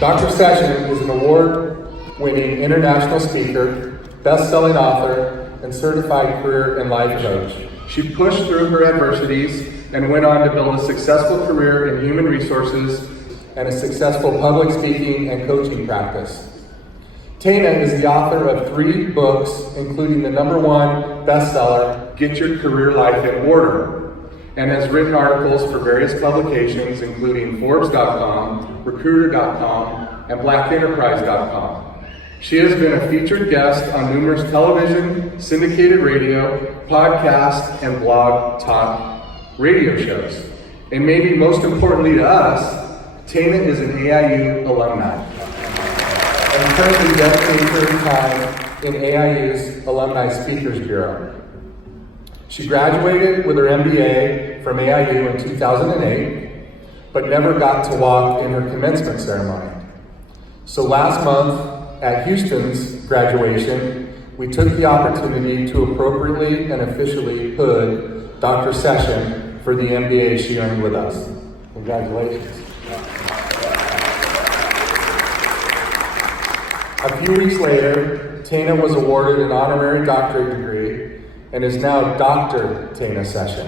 Dr. Session is an award-winning international speaker, best-selling author, and certified career and life coach. She pushed through her adversities and went on to build a successful career in human resources and a successful public speaking and coaching practice. Tana is the author of 3 books, including the #1 bestseller, Get Your Career Life in Order, and has written articles for various publications, including Forbes.com, Recruiter.com, and BlackEnterprise.com. She has been a featured guest on numerous television, syndicated radio, podcast, and blog talk radio shows. And maybe most importantly to us, Tana is an AIU alumni and currently dedicating her time in AIU's Alumni Speakers Bureau. She graduated with her MBA from AIU in 2008, but never got to walk in her commencement ceremony. So last month at Houston's graduation, we took the opportunity to appropriately and officially hood Dr. Session for the MBA she earned with us. Congratulations. A few weeks later, Tana was awarded an honorary doctorate degree and is now Dr. Tana Session.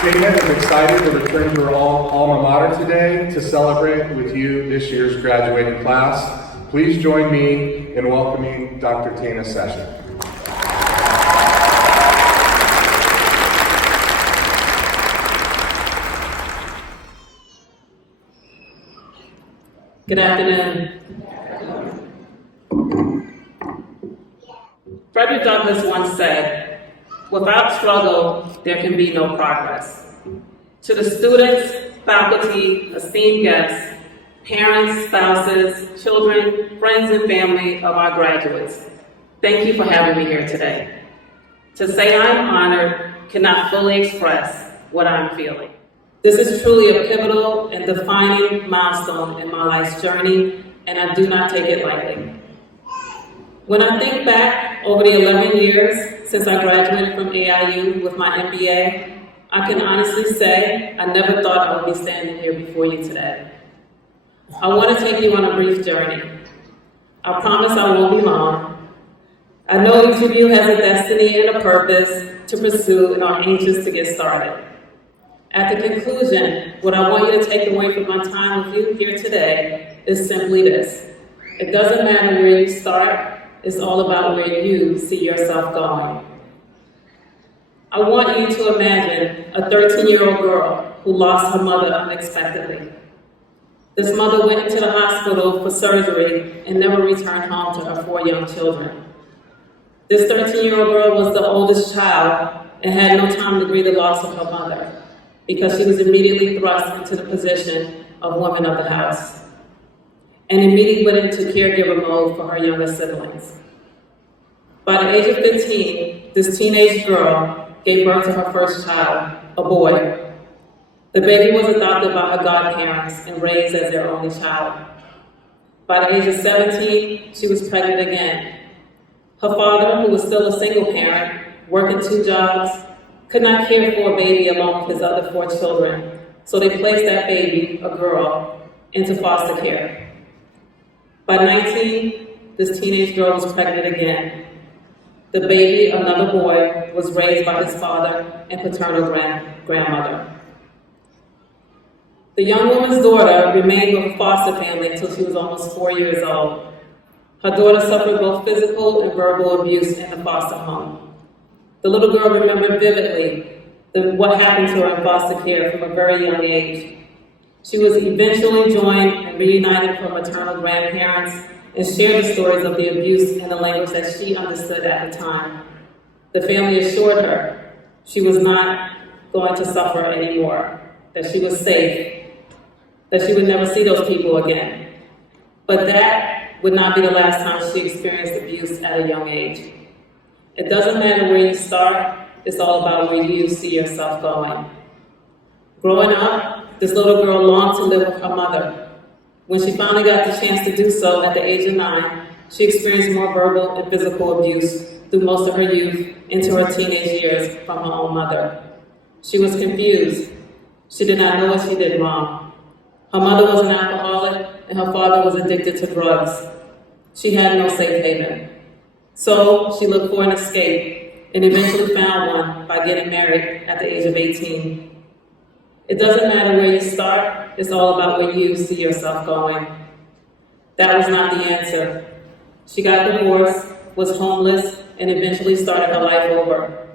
Tana is excited to return to her alma mater today to celebrate with you this year's graduating class. Please join me in welcoming Dr. Tana Session. Good afternoon. Frederick Douglass once said, "Without struggle, there can be no progress." To the students, faculty, esteemed guests, parents, spouses, children, friends, and family of our graduates, thank you for having me here today. To say I'm honored cannot fully express what I'm feeling. This is truly a pivotal and defining milestone in my life's journey, and I do not take it lightly. When I think back over the 11 years since I graduated from AIU with my MBA, I can honestly say I never thought I would be standing here before you today. I want to take you on a brief journey. I promise I won't be long. I know each of you has a destiny and a purpose to pursue and are anxious to get started. At the conclusion, what I want you to take away from my time with you here today is simply this. It doesn't matter where you start, it's all about where you see yourself going. I want you to imagine a 13-year-old girl who lost her mother unexpectedly. This mother went into the hospital for surgery and never returned home to her 4 young children. This 13-year-old girl was the oldest child and had no time to grieve the loss of her mother, because she was immediately thrust into the position of woman of the house and immediately went into caregiver mode for her younger siblings. By the age of 15, this teenage girl gave birth to her first child, a boy. The baby was adopted by her godparents and raised as their only child. By the age of 17, she was pregnant again. Her father, who was still a single parent, working 2 jobs, could not care for a baby along with his other 4 children, so they placed that baby, a girl, into foster care. By 19, this teenage girl was pregnant again. The baby, another boy, was raised by his father and paternal grandmother. The young woman's daughter remained with a foster family until she was almost 4 years old. Her daughter suffered both physical and verbal abuse in the foster home. The little girl remembered vividly what happened to her in foster care from a very young age. She was eventually joined and reunited with her maternal grandparents and shared the stories of the abuse in the language that she understood at the time. The family assured her she was not going to suffer anymore, that she was safe, that she would never see those people again. But that would not be the last time she experienced abuse at a young age. It doesn't matter where you start, it's all about where you see yourself going. Growing up, this little girl longed to live with her mother. When she finally got the chance to do so at the age of 9, she experienced more verbal and physical abuse through most of her youth into her teenage years from her own mother. She was confused. She did not know what she did wrong. Her mother was an alcoholic, and her father was addicted to drugs. She had no safe haven. So she looked for an escape and eventually found one by getting married at the age of 18. It doesn't matter where you start, it's all about where you see yourself going. That was not the answer. She got divorced, was homeless, and eventually started her life over.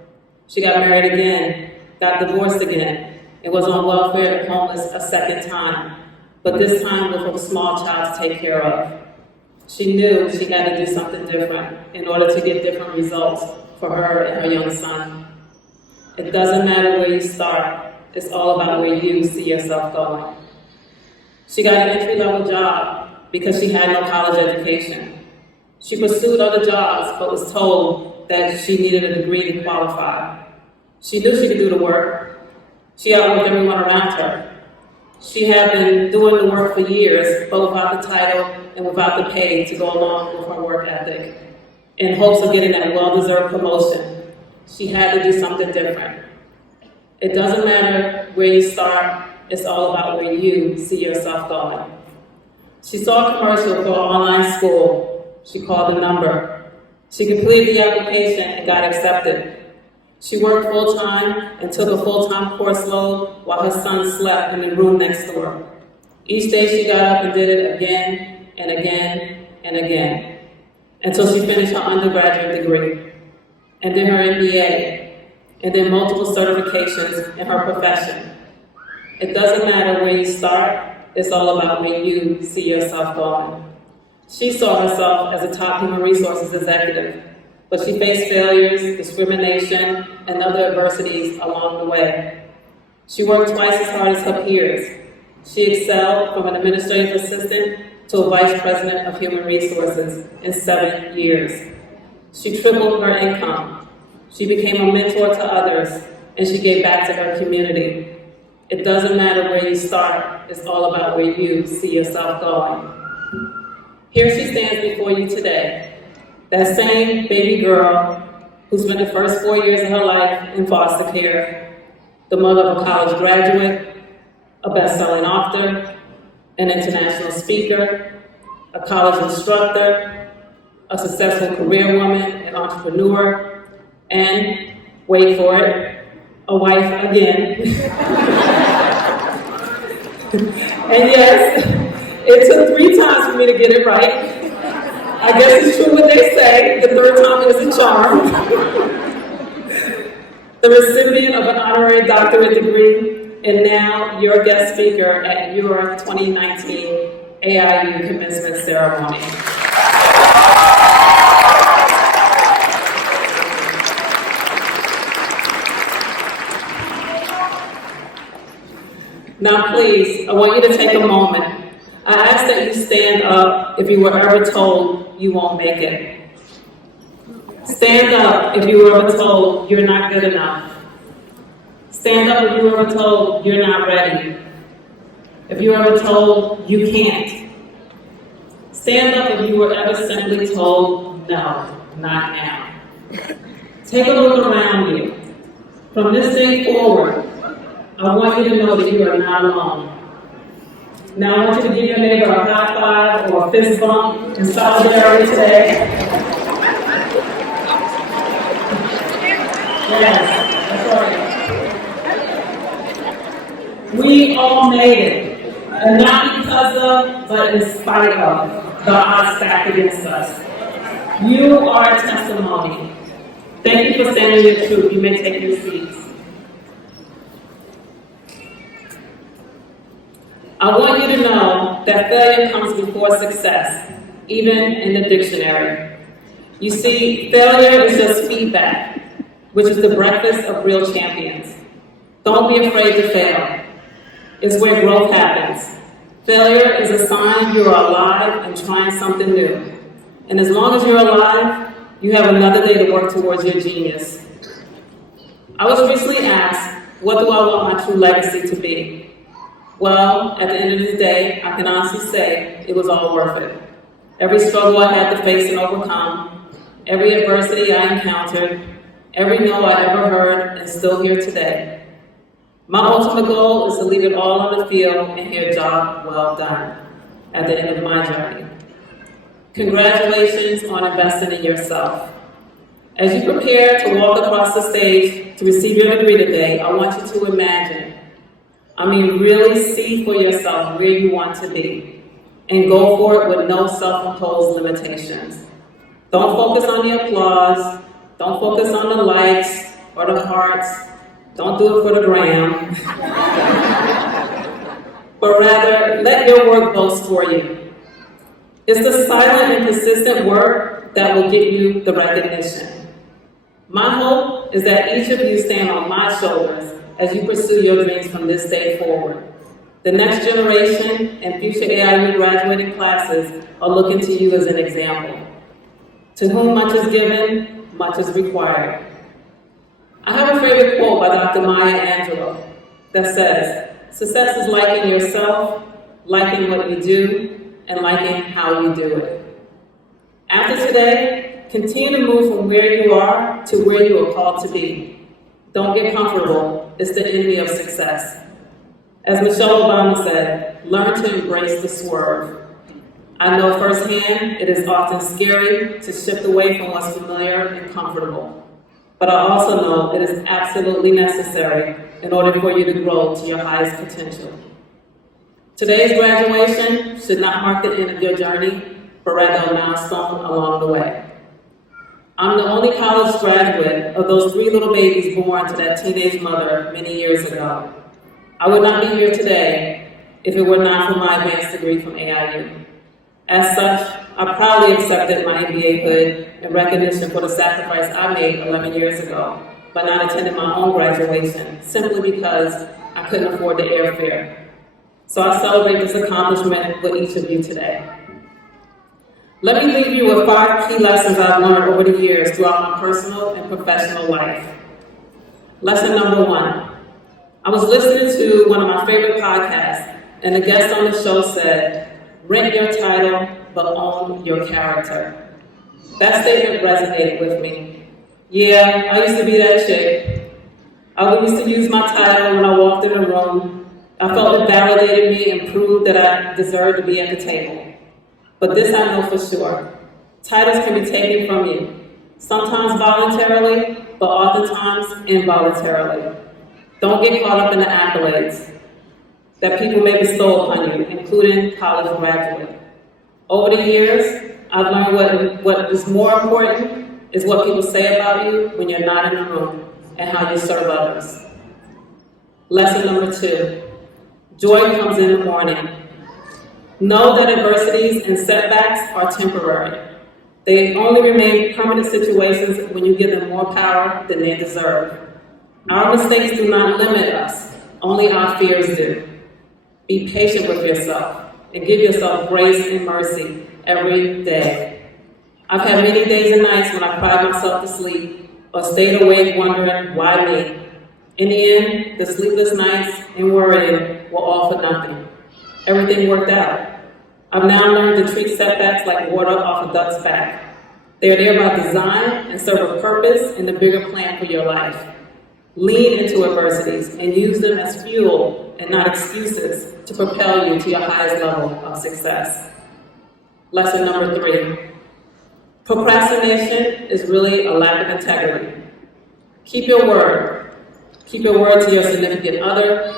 She got married again, got divorced again, and was on welfare and homeless a second time, but this time with a small child to take care of. She knew she had to do something different in order to get different results for her and her young son. It doesn't matter where you start, it's all about where you see yourself going. She got an entry-level job because she had no college education. She pursued other jobs, but was told that she needed a degree to qualify. She knew she could do the work. She outworked everyone around her. She had been doing the work for years, but without the title and without the pay to go along with her work ethic, in hopes of getting that well-deserved promotion. She had to do something different. It doesn't matter where you start, it's all about where you see yourself going. She saw a commercial for an online school. She called the number. She completed the application and got accepted. She worked full-time and took a full-time course load while her son slept in the room next door. Each day she got up and did it again and again and again, until she finished her undergraduate degree, and then her MBA, and then multiple certifications in her profession. It doesn't matter where you start, it's all about where you see yourself going. She saw herself as a top human resources executive, but she faced failures, discrimination, and other adversities along the way. She worked twice as hard as her peers. She excelled from an administrative assistant to a vice president of human resources in 7 years. She tripled her income. She became a mentor to others, and she gave back to her community. It doesn't matter where you start, it's all about where you see yourself going. Here she stands before you today. That same baby girl who spent the first 4 years of her life in foster care, the mother of a college graduate, a best-selling author, an international speaker, a college instructor, a successful career woman and entrepreneur, and, wait for it, a wife again. And yes, it took 3 times for me to get it right. I guess it's true what they say, the third time is a charm. The recipient of an honorary doctorate degree, and now your guest speaker at your 2019 AIU Commencement ceremony. Now please, I want you to take a moment. I ask that you stand up if you were ever told you won't make it. Stand up if you were ever told you're not good enough. Stand up if you were ever told you're not ready. If you were ever told you can't. Stand up if you were ever simply told no, not now. Take a look around you. From this day forward, I want you to know that you are not alone. Now I want you to give your neighbor a high five or a fist bump in solidarity today. Yes, that's right. We all made it, and not because of, but in spite of the odds stacked against us. You are a testimony. Thank you for standing your truth. You may take your seats. I want you to know that failure comes before success, even in the dictionary. You see, failure is just feedback, which is the breakfast of real champions. Don't be afraid to fail. It's where growth happens. Failure is a sign you are alive and trying something new. And as long as you're alive, you have another day to work towards your genius. I was recently asked, what do I want my true legacy to be? Well, at the end of the day, I can honestly say it was all worth it. Every struggle I had to face and overcome, every adversity I encountered, every no I ever heard and still hear today. My ultimate goal is to leave it all on the field and hear job well done at the end of my journey. Congratulations on investing in yourself. As you prepare to walk across the stage to receive your degree today, I want you to imagine, really see for yourself where you want to be and go for it with no self-imposed limitations. Don't focus on the applause, don't focus on the likes or the hearts, don't do it for the gram, but rather let your work boast for you. It's the silent and persistent work that will get you the recognition. My hope is that each of you stand on my shoulders as you pursue your dreams from this day forward. The next generation and future AIU graduating classes are looking to you as an example. To whom much is given, much is required. I have a favorite quote by Dr. Maya Angelou that says, "Success is liking yourself, liking what you do, and liking how you do it." After today, continue to move from where you are to where you are called to be. Don't get comfortable. It's the enemy of success. As Michelle Obama said, learn to embrace the swerve. I know firsthand it is often scary to shift away from what's familiar and comfortable. But I also know it is absolutely necessary in order for you to grow to your highest potential. Today's graduation should not mark the end of your journey, but rather a milestone along the way. I'm the only college graduate of those 3 little babies born to that teenage mother many years ago. I would not be here today if it were not for my advanced degree from AIU. As such, I proudly accepted my MBA hood in recognition for the sacrifice I made 11 years ago by not attending my own graduation, simply because I couldn't afford the airfare. So I celebrate this accomplishment with each of you today. Let me leave you with 5 key lessons I've learned over the years throughout my personal and professional life. Lesson number 1. I was listening to one of my favorite podcasts, and the guest on the show said, "Rent your title, but own your character." That statement resonated with me. Yeah, I used to be that chick. I used to use my title when I walked in a room. I felt it validated me and proved that I deserved to be at the table. But this I know for sure. Titles can be taken from you, sometimes voluntarily, but oftentimes involuntarily. Don't get caught up in the accolades that people may bestow upon you, including college graduate. Over the years, I've learned what is more important is what people say about you when you're not in the room and how you serve others. Lesson number 2, joy comes in the morning. Know that adversities and setbacks are temporary. They only remain permanent situations when you give them more power than they deserve. Our mistakes do not limit us, only our fears do. Be patient with yourself and give yourself grace and mercy every day. I've had many days and nights when I cried myself to sleep or stayed awake wondering why me. In the end, the sleepless nights and worrying were all for nothing. Everything worked out. I've now learned to treat setbacks like water off a duck's back. They are there by design and serve a purpose in the bigger plan for your life. Lean into adversities and use them as fuel and not excuses to propel you to your highest level of success. Lesson number 3. Procrastination is really a lack of integrity. Keep your word. Keep your word to your significant other,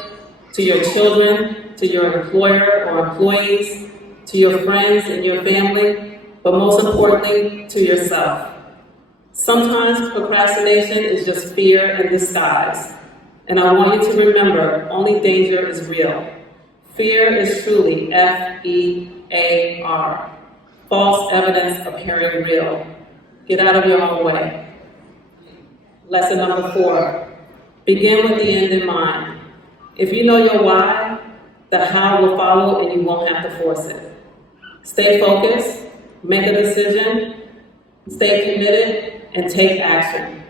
to your children, to your employer or employees, to your friends and your family, but most importantly, to yourself. Sometimes procrastination is just fear in disguise. And I want you to remember, only danger is real. Fear is truly F-E-A-R. False evidence appearing real. Get out of your own way. Lesson number 4. Begin with the end in mind. If you know your why, the how will follow and you won't have to force it. Stay focused, make a decision, stay committed, and take action.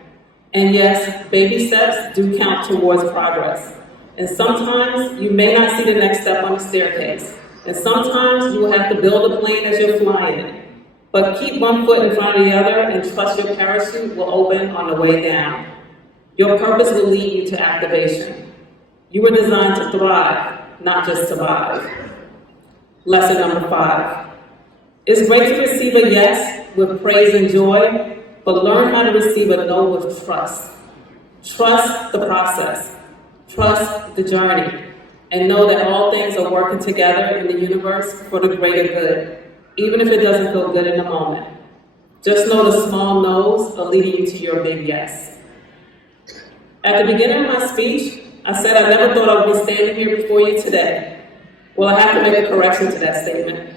And yes, baby steps do count towards progress. And sometimes you may not see the next step on the staircase. And sometimes you will have to build a plane as you're flying it. But keep one foot in front of the other and trust your parachute will open on the way down. Your purpose will lead you to activation. You were designed to thrive, not just survive. Lesson number 5. It's great to receive a yes with praise and joy, but learn how to receive a no with trust. Trust the process. Trust the journey. And know that all things are working together in the universe for the greater good, even if it doesn't feel good in the moment. Just know the small no's are leading you to your big yes. At the beginning of my speech, I said I never thought I would be standing here before you today. Well, I have to make a correction to that statement.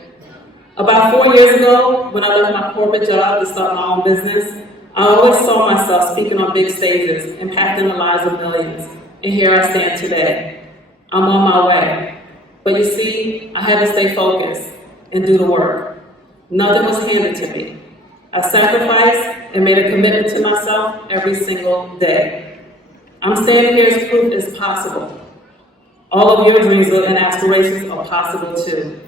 About 4 years ago, when I left my corporate job to start my own business, I always saw myself speaking on big stages, impacting the lives of millions. And here I stand today. I'm on my way. But you see, I had to stay focused and do the work. Nothing was handed to me. I sacrificed and made a commitment to myself every single day. I'm standing here as proof it's possible. All of your dreams and aspirations are possible too.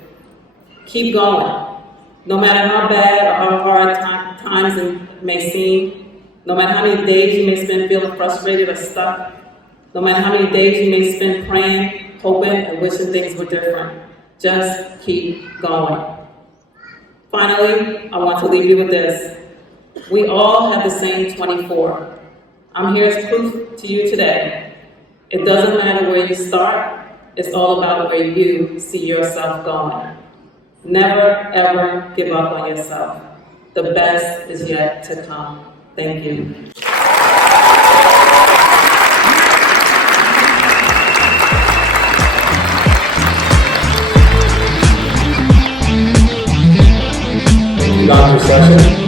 Keep going. No matter how bad or how hard times it may seem, no matter how many days you may spend feeling frustrated or stuck, no matter how many days you may spend praying, hoping, and wishing things were different, just keep going. Finally, I want to leave you with this. We all have the same 24. I'm here as proof to you today. It doesn't matter where you start, it's all about where you see yourself going. Never, ever give up on yourself. The best is yet to come. Thank you. Dr. Session.